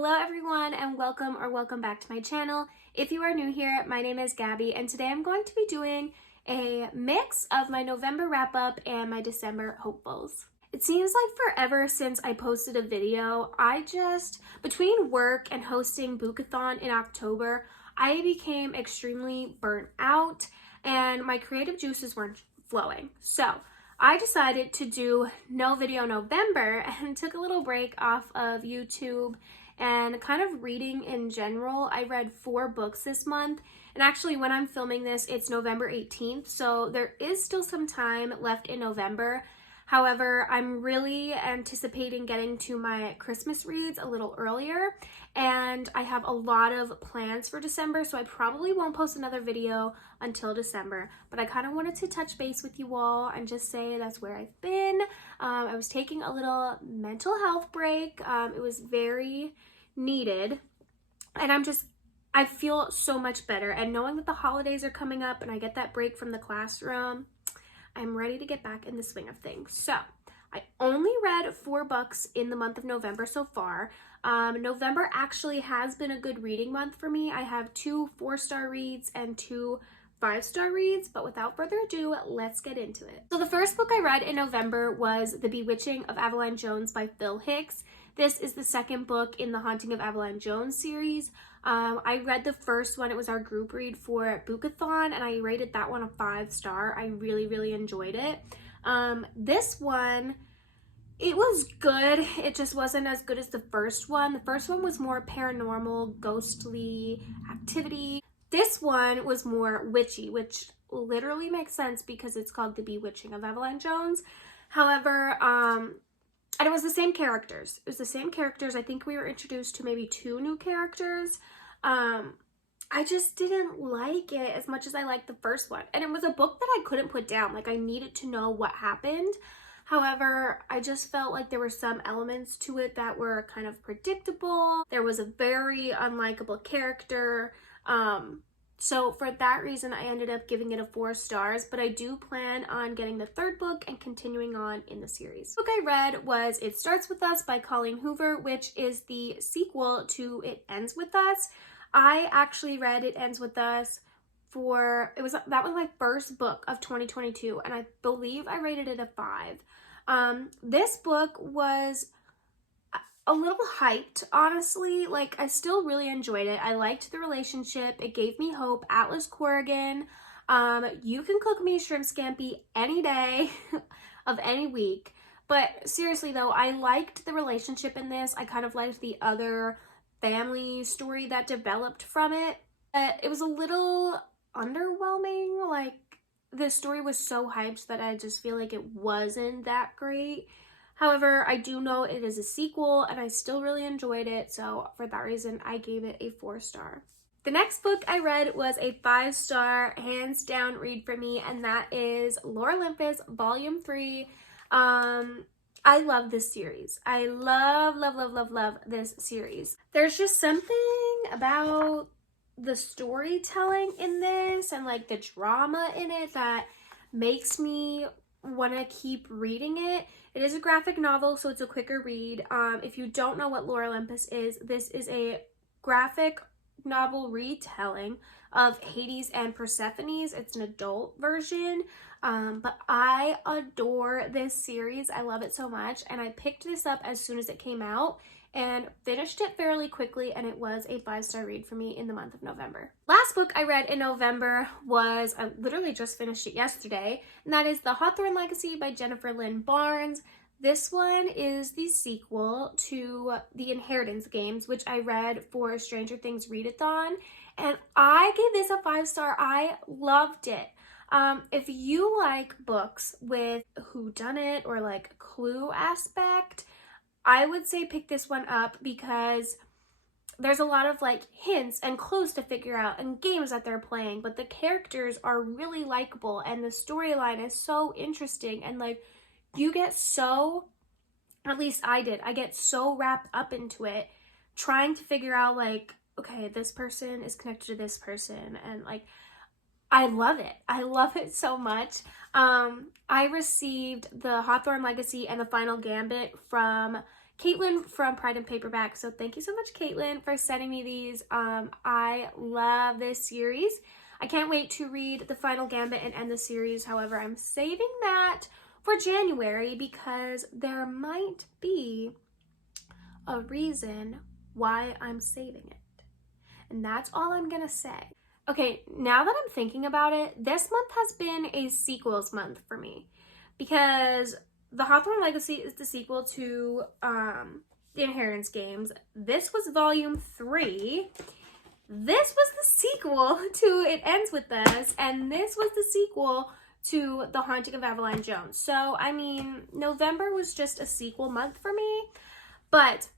Hello everyone and welcome back to my channel. If you are new here, my name is Gabby and today I'm going to be doing a mix of my November wrap up and my December hopefuls. It seems like forever since I posted a video. Between work and hosting Bookathon in October, I became extremely burnt out and my creative juices weren't flowing. So I decided to do no video November and took a little break off of YouTube and kind of reading in general. I read 4 books this month, and actually when I'm filming this, it's November 18th, so there is still some time left in November. However, I'm really anticipating getting to my Christmas reads a little earlier, and I have a lot of plans for December, so I probably won't post another video until December, but I kind of wanted to touch base with you all and just say that's where I've been. I was taking a little mental health break. It was very needed, and I feel so much better, and knowing that the holidays are coming up and I get that break from the classroom, I'm ready to get back in the swing of things. So I only read 4 books in the month of November so far. November actually has been a good reading month for me. I have 2 4-star reads and 2 5-star reads, but without further ado, let's get into it. So the first book I read in November was The Bewitching of Avalon Jones by Phil Hicks. This is the second book in the Haunting of Avalon Jones series. I read the first one. It was our group read for Bookathon, and I rated that one a 5-star. I really enjoyed it. This one, it was good. It just wasn't as good as the first one. The first one was more paranormal, ghostly activity. This one was more witchy, which literally makes sense because it's called The Bewitching of Avalon Jones. However, and it was the same characters. It was the same characters. I think we were introduced to maybe 2 new characters. I just didn't like it as much as I liked the first one. And it was a book that I couldn't put down. Like, I needed to know what happened. However, I just felt like there were some elements to it that were kind of predictable. There was a very unlikable character. So for that reason, I ended up giving it a 4 stars, but I do plan on getting the 3rd book and continuing on in the series. The book I read was It Starts With Us by Colleen Hoover, which is the sequel to It Ends With Us. I actually read It Ends With Us that was my first book of 2022, and I believe I rated it a 5. This book was a little hyped, honestly. Like, I still really enjoyed it. I liked the relationship. It gave me hope. Atlas Corrigan, you can cook me shrimp scampi any day of any week. But seriously though, I liked the relationship in this. I kind of liked the other family story that developed from it. But it was a little underwhelming. Like, the story was so hyped that I just feel like it wasn't that great. However, I do know it is a sequel and I still really enjoyed it, so for that reason, I gave it a 4-star. The next book I read was a 5-star, hands down read for me, and that is Lore Olympus Volume 3. I love this series. I love this series. There's just something about the storytelling in this and like the drama in it that makes me want to keep reading it. It is a graphic novel, so it's a quicker read. If you don't know what Lore Olympus is, this is a graphic novel retelling of Hades and Persephone's. It's an adult version, but I adore this series. I love it so much, and I picked this up as soon as it came out and finished it fairly quickly, and it was a 5-star read for me in the month of November. Last book I read in November was, I literally just finished it yesterday, and that is The Hawthorne Legacy by Jennifer Lynn Barnes. This one is the sequel to the Inheritance games, which I read for Stranger Things Readathon, and I gave this a 5-star. I loved it. If you like books with whodunit or like clue aspect, I would say pick this one up because there's a lot of like hints and clues to figure out and games that they're playing, but the characters are really likable and the storyline is so interesting, and like you get so, at least I did, I get so wrapped up into it trying to figure out like, okay, this person is connected to this person, and like I love it. I love it so much. I received the Hawthorne Legacy and the Final Gambit from Caitlin from Pride and Paperback. So thank you so much, Caitlin, for sending me these. I love this series. I can't wait to read the final Gambit and end the series. However, I'm saving that for January because there might be a reason why I'm saving it. And that's all I'm gonna say. Okay, now that I'm thinking about it, this month has been a sequels month for me because the Hawthorne Legacy is the sequel to the Inheritance Games. This was volume 3. This was the sequel to It Ends With Us, and this was the sequel to The Haunting of Avalon Jones. So, I mean, November was just a sequel month for me. But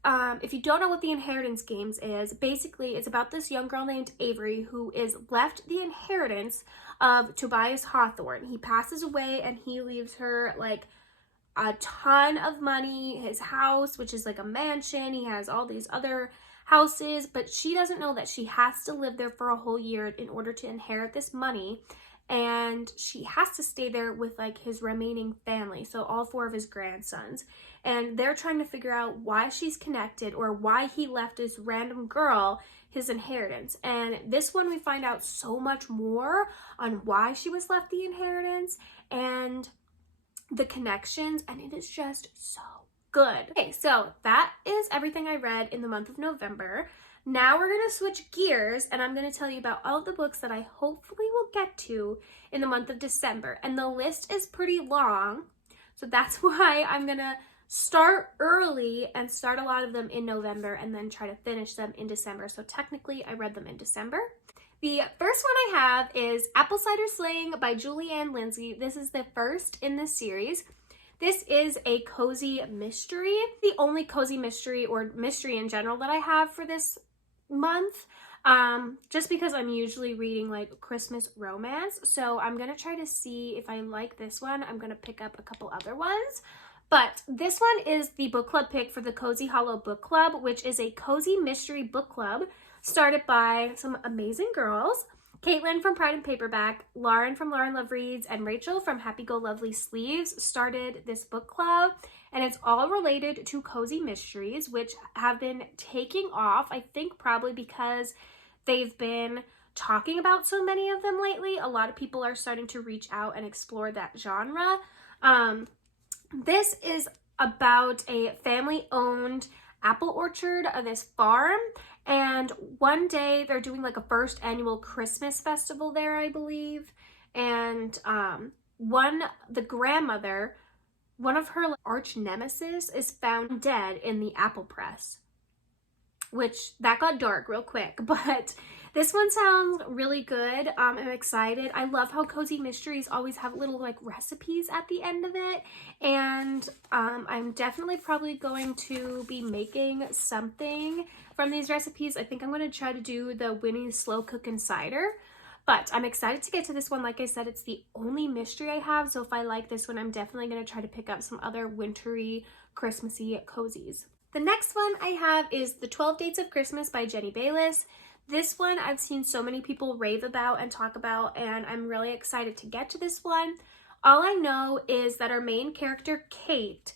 if you don't know what the Inheritance Games is, basically it's about this young girl named Avery who is left the inheritance of Tobias Hawthorne. He passes away and he leaves her like a ton of money, his house, which is like a mansion. He has all these other houses, but she doesn't know that she has to live there for a whole year in order to inherit this money. And she has to stay there with like his remaining family, so all 4 of his grandsons. And they're trying to figure out why she's connected or why he left this random girl his inheritance. And this one we find out so much more on why she was left the inheritance and the connections, and it is just so good. Okay, so that is everything I read in the month of November. Now we're going to switch gears and I'm going to tell you about all of the books that I hopefully will get to in the month of December. And the list is pretty long, so that's why I'm going to start early and start a lot of them in November and then try to finish them in December. So technically I read them in December. The first one I have is Apple Cider Sling by Julie Ann Lindsay. This is the first in this series. This is a cozy mystery. The only cozy mystery or mystery in general that I have for this month, just because I'm usually reading like Christmas romance. So I'm gonna try to see if I like this one. I'm gonna pick up a couple other ones. But this one is the book club pick for the Cozy Hollow Book Club, which is a cozy mystery book club started by some amazing girls. Caitlin from Pride and Paperback, Lauren from Lauren Love Reads, and Rachel from Happy Go Lovely Sleeves started this book club. And it's all related to cozy mysteries, which have been taking off, I think probably because they've been talking about so many of them lately. A lot of people are starting to reach out and explore that genre. This is about a family-owned apple orchard of this farm, and one day they're doing like a first annual Christmas festival there, I believe, and the grandmother, one of her arch nemesis, is found dead in the apple press, which that got dark real quick, but this one sounds really good. I'm excited. I love how cozy mysteries always have little like recipes at the end of it, and I'm definitely probably going to be making something from these recipes. I think I'm going to try to do the Winnie's Slow Cookin' Cider, but I'm excited to get to this one. Like I said, it's the only mystery I have, so if I like this one, I'm definitely going to try to pick up some other wintry, Christmassy cozies. The next one I have is The 12 Dates of Christmas by Jenny Bayliss. This one I've seen so many people rave about and talk about, and I'm really excited to get to this one. All I know is that our main character, Kate,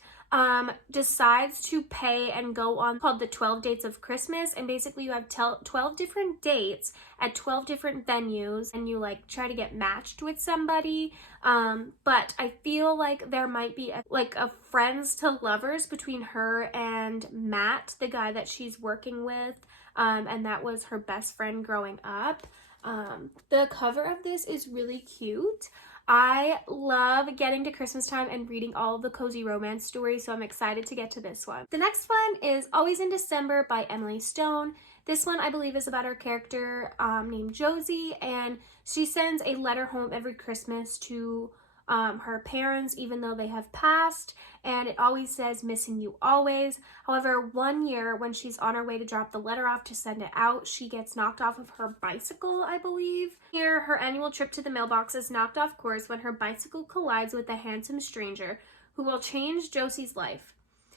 decides to pay and go on called The 12 Dates of Christmas, and basically you have 12 different dates at 12 different venues, and you like try to get matched with somebody, but I feel like there might be a friends to lovers between her and Matt, the guy that she's working with, and that was her best friend growing up. The cover of this is really cute. I love getting to Christmas time and reading all of the cozy romance stories, so I'm excited to get to this one. The next one is Always in December by Emily Stone. This one I believe is about our character named Josie, and she sends a letter home every Christmas to her parents, even though they have passed, and it always says missing you always. However, one year when she's on her way to drop the letter off to send it out, she gets knocked off of her bicycle, I believe. Here, her annual trip to the mailbox is knocked off course when her bicycle collides with a handsome stranger who will change Josie's life.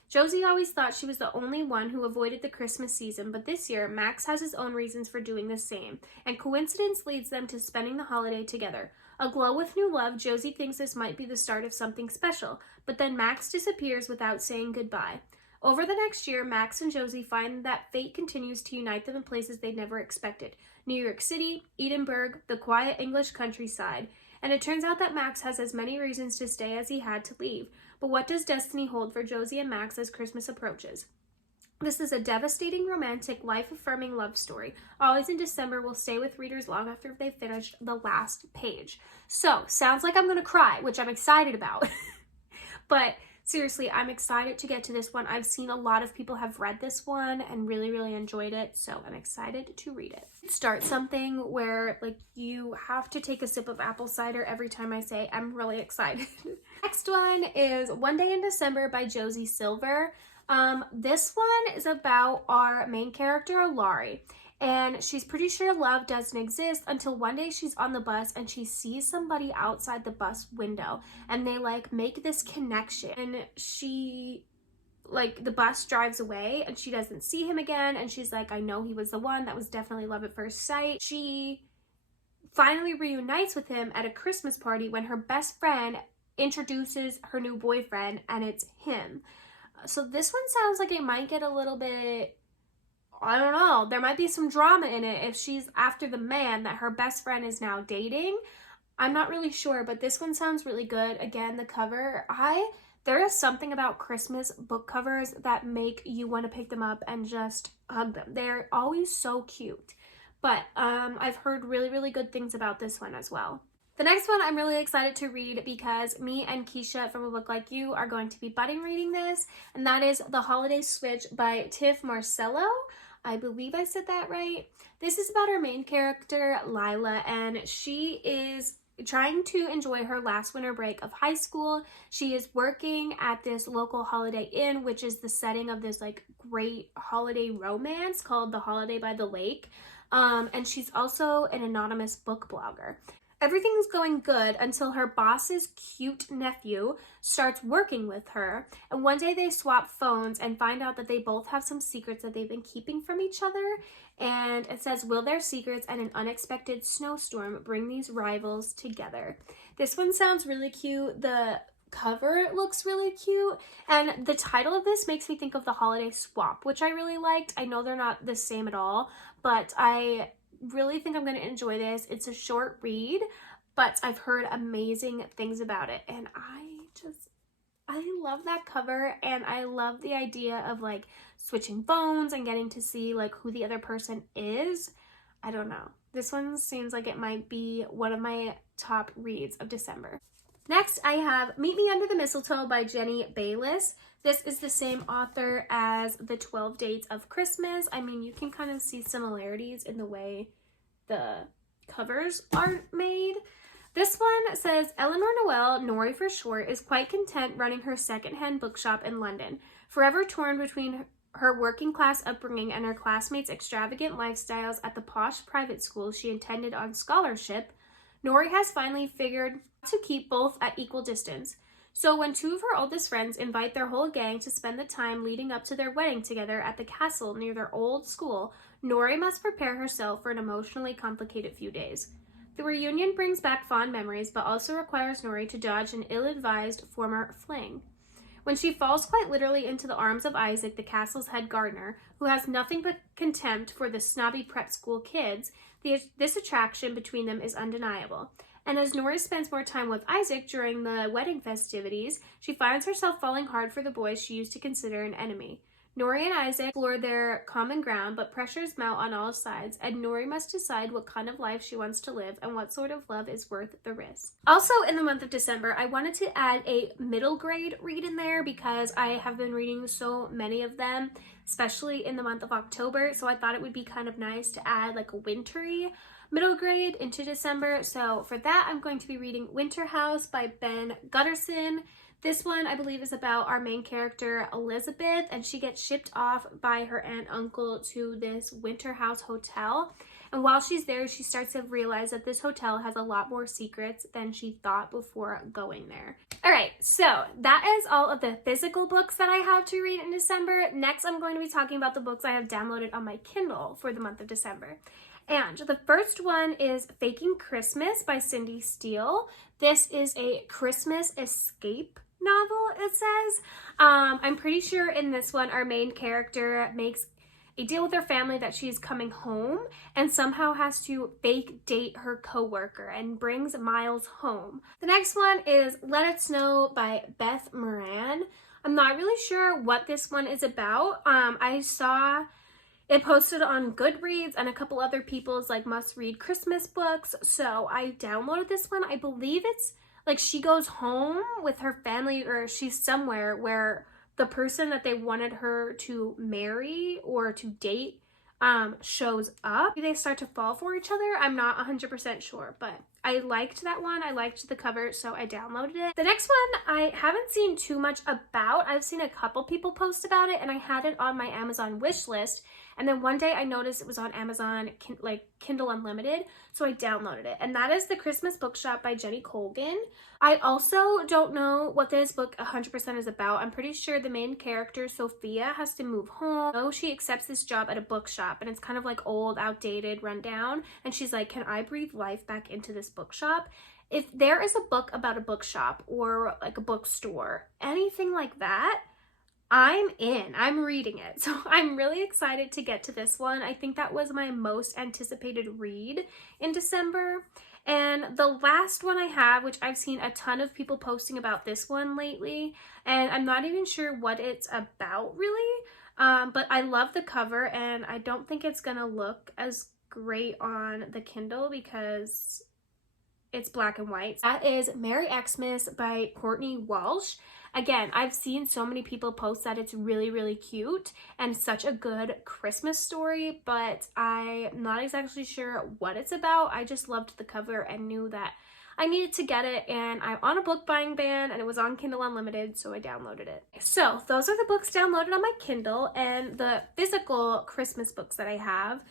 Josie always thought she was the only one who avoided the Christmas season, but this year, Max has his own reasons for doing the same, and coincidence leads them to spending the holiday together. Aglow with new love, Josie thinks this might be the start of something special, but then Max disappears without saying goodbye. Over the next year, Max and Josie find that fate continues to unite them in places they never expected. New York City, Edinburgh, the quiet English countryside. And it turns out that Max has as many reasons to stay as he had to leave. But what does destiny hold for Josie and Max as Christmas approaches? This is a devastating, romantic, life-affirming love story. Always in December will stay with readers long after they've finished the last page. So, sounds like I'm going to cry, which I'm excited about. But seriously, I'm excited to get to this one. I've seen a lot of people have read this one and really, really enjoyed it. So I'm excited to read it. Start something where like you have to take a sip of apple cider every time I say I'm really excited. Next one is One Day in December by Josie Silver. This one is about our main character, Laurie. And she's pretty sure love doesn't exist until one day she's on the bus and she sees somebody outside the bus window and they like make this connection, and she like the bus drives away and she doesn't see him again, and she's like, I know he was the one. That was definitely love at first sight. She finally reunites with him at a Christmas party when her best friend introduces her new boyfriend, and it's him. So this one sounds like it might get a little bit, I don't know, there might be some drama in it if she's after the man that her best friend is now dating. I'm not really sure, but this one sounds really good. Again, the cover, there is something about Christmas book covers that make you want to pick them up and just hug them. They're always so cute. But I've heard really, really good things about this one as well. The next one I'm really excited to read because me and Keisha from A Book Like You are going to be budding reading this, and that is The Holiday Switch by Tiff Marcello. I believe I said that right. This is about our main character, Lila, and she is trying to enjoy her last winter break of high school. She is working at this local Holiday Inn, which is the setting of this like great holiday romance called The Holiday by the Lake. And she's also an anonymous book blogger. Everything's going good until her boss's cute nephew starts working with her, and one day they swap phones and find out that they both have some secrets that they've been keeping from each other. And it says, will their secrets and an unexpected snowstorm bring these rivals together? This one sounds really cute. The cover looks really cute, and the title of this makes me think of The Holiday Swap, which I really liked. I know they're not the same at all, but I really think I'm going to enjoy this. It's a short read, but I've heard amazing things about it, and I love that cover, and I love the idea of like switching phones and getting to see like who the other person is. I don't know. This one seems like it might be one of my top reads of December. Next, I have Meet Me Under the Mistletoe by Jenny Bayliss. This is the same author as The 12 Dates of Christmas. I mean, you can kind of see similarities in the way the covers are made. This one says, Eleanor Noel, Nori for short, is quite content running her secondhand bookshop in London. Forever torn between her working class upbringing and her classmates' extravagant lifestyles at the posh private school she attended on scholarship, Nori has finally figured out to keep both at equal distance. So when two of her oldest friends invite their whole gang to spend the time leading up to their wedding together at the castle near their old school, Nori must prepare herself for an emotionally complicated few days. The reunion brings back fond memories, but also requires Nori to dodge an ill-advised former fling. When she falls quite literally into the arms of Isaac, the castle's head gardener, who has nothing but contempt for the snobby prep school kids, this attraction between them is undeniable. And as Nori spends more time with Isaac during the wedding festivities, she finds herself falling hard for the boys she used to consider an enemy. Nori and Isaac explore their common ground, but pressures mount on all sides, and Nori must decide what kind of life she wants to live and what sort of love is worth the risk. Also, in the month of December, I wanted to add a middle grade read in there because I have been reading so many of them, especially in the month of October, so I thought it would be kind of nice to add like a wintry middle grade into December. So for that, I'm going to be reading Winter House by Ben Gutterson. This one, I believe, is about our main character, Elizabeth, and she gets shipped off by her aunt and uncle to this winter house hotel. And while she's there, she starts to realize that this hotel has a lot more secrets than she thought before going there. All right, so that is all of the physical books that I have to read in December. Next, I'm going to be talking about the books I have downloaded on my Kindle for the month of December. And the first one is Faking Christmas by Cindy Steele. This is a Christmas escape novel, it says. I'm pretty sure in this one our main character makes a deal with her family that she's coming home and somehow has to fake date her coworker and brings Miles home. The next one is Let It Snow by Beth Moran. I'm not really sure what this one is about. I saw it posted on Goodreads and a couple other people's like must-read Christmas books, so I downloaded this one. I believe it's like she goes home with her family, or she's somewhere where the person that they wanted her to marry or to date shows up. They start to fall for each other. I'm not 100% sure, but I liked that one. I liked the cover, so I downloaded it. The next one I haven't seen too much about. I've seen a couple people post about it, and I had it on my Amazon wish list. And then one day I noticed it was on Amazon, like Kindle Unlimited, so I downloaded it. And that is The Christmas Bookshop by Jenny Colgan. I also don't know what this book 100% is about. I'm pretty sure the main character, Sophia, has to move home. So she accepts this job at a bookshop, and it's kind of like old, outdated, rundown. And she's like, can I breathe life back into this bookshop? If there is a book about a bookshop or like a bookstore, anything like that, I'm in. I'm reading it. So I'm really excited to get to this one. I think that was my most anticipated read in December. And the last one I have, which I've seen a ton of people posting about this one lately, and I'm not even sure what it's about really, but I love the cover, and I don't think it's gonna look as great on the Kindle because it's black and white. That is Merry Xmas by Courtney Walsh. Again, I've seen so many people post that it's really, really cute and such a good Christmas story, but I'm not exactly sure what it's about. I just loved the cover and knew that I needed to get it, and I'm on a book buying ban and it was on Kindle Unlimited, so I downloaded it. So those are the books downloaded on my Kindle and the physical Christmas books that I have.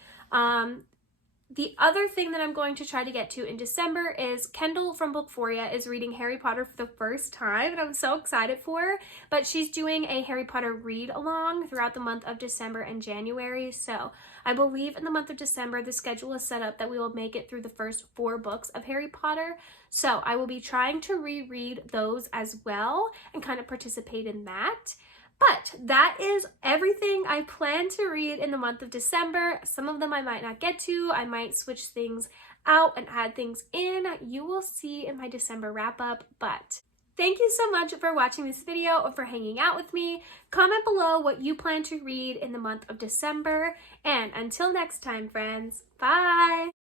The other thing that I'm going to try to get to in December is Kendall from Bookphoria is reading Harry Potter for the first time, and I'm so excited for her. But she's doing a Harry Potter read along throughout the month of December and January. So I believe in the month of December, the schedule is set up that we will make it through the first 4 books of Harry Potter. So I will be trying to reread those as well and kind of participate in that. But that is everything I plan to read in the month of December. Some of them I might not get to. I might switch things out and add things in. You will see in my December wrap up. But thank you so much for watching this video and for hanging out with me. Comment below what you plan to read in the month of December. And until next time, friends, bye!